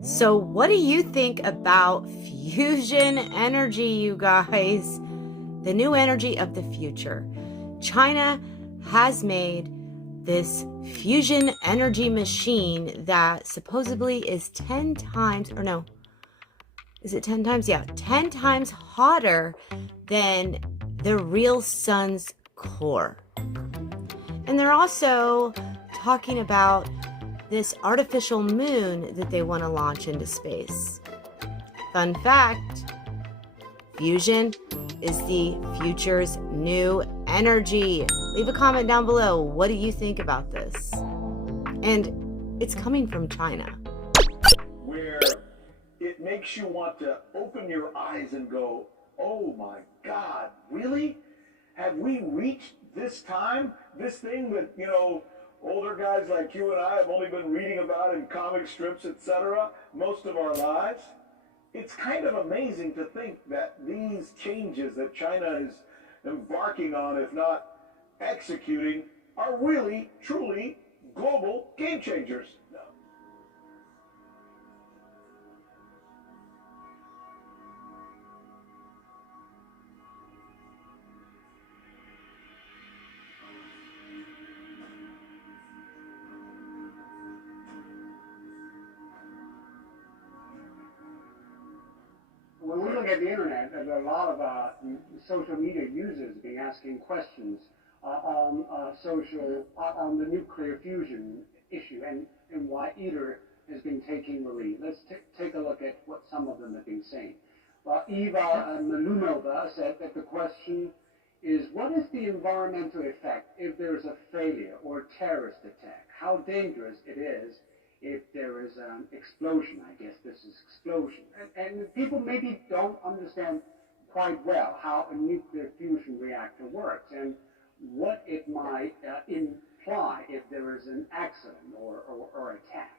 So, what do you think about fusion energy, you guys? The new energy of the future. China has made this fusion energy machine that supposedly is 10 times, or no, is it 10 times? Yeah, 10 times hotter than the real sun's core. And they're also talking about this artificial moon that they want to launch into space. Fun fact, fusion is the future's new energy. Leave a comment down below. What do you think about this? And it's coming from China. Where it makes you want to open your eyes and go, oh my God, really? Have we reached this time? This thing that, older guys like you and I have only been reading about in comic strips, etc., most of our lives? It's kind of amazing to think that these changes that China is embarking on, if not executing, are really, truly global game changers. When we look at the internet, there's a lot of social media users being asking questions on the nuclear fusion issue and why ITER has been taking the lead. Let's take a look at what some of them have been saying. Eva Malunova said that the question is, what is the environmental effect if there's a failure or terrorist attack? How dangerous it is if there is an explosion. I guess this is explosion. And people maybe don't understand quite well how a nuclear fusion reactor works and what it might imply if there is an accident or attack.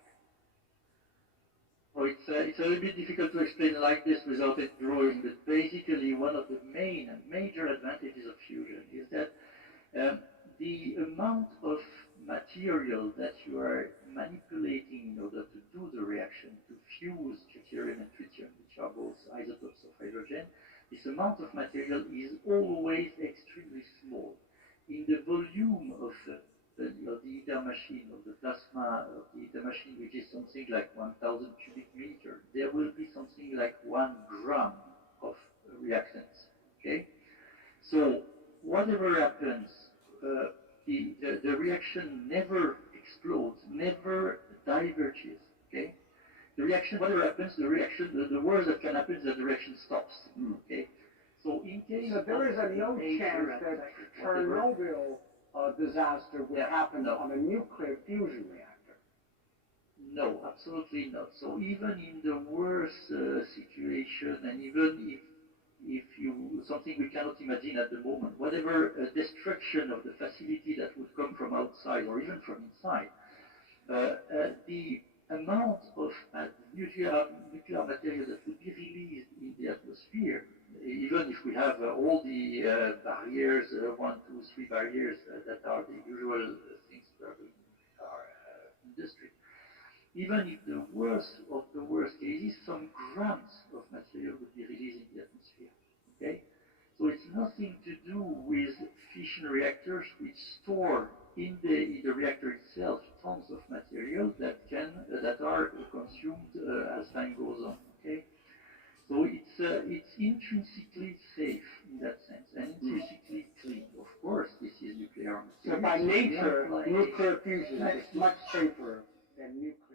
Well, it's a little bit difficult to explain like this without it drawing, but basically one of the main and major advantages of fusion is that the amount of material that you are manipulating in order to do the reaction, to fuse deuterium and tritium, which are both isotopes of hydrogen, this amount of material is always extremely small. In the volume of the ITER machine, of the plasma of the ITER machine, which is something like 1,000 cubic meters, there will be something like 1 gram of reactants. Okay? So whatever happens, the reaction never explodes, never diverges. Okay? The reaction, whatever happens, the worst that can happen is that the reaction stops. Okay? So in case there is no chance that Chernobyl disaster will happen on a nuclear fusion reactor. No, absolutely not. So even in the worst situation, and even if something we cannot imagine at the moment, whatever destruction of the facility that would come from outside or even from inside, the amount of nuclear material that would be released in the atmosphere, even if we have all the barriers, 1, 2, 3 barriers that are the usual things that are in our industry, even if the worst of the worst cases, some grams of material would be released in the atmosphere. Okay? So it's nothing to do with fission reactors which store in the reactor itself tons of material that are consumed as time goes on. Okay? So it's intrinsically safe in that sense and intrinsically clean. Of course, this is nuclear material. So by nature, nuclear fusion is much safer than nuclear.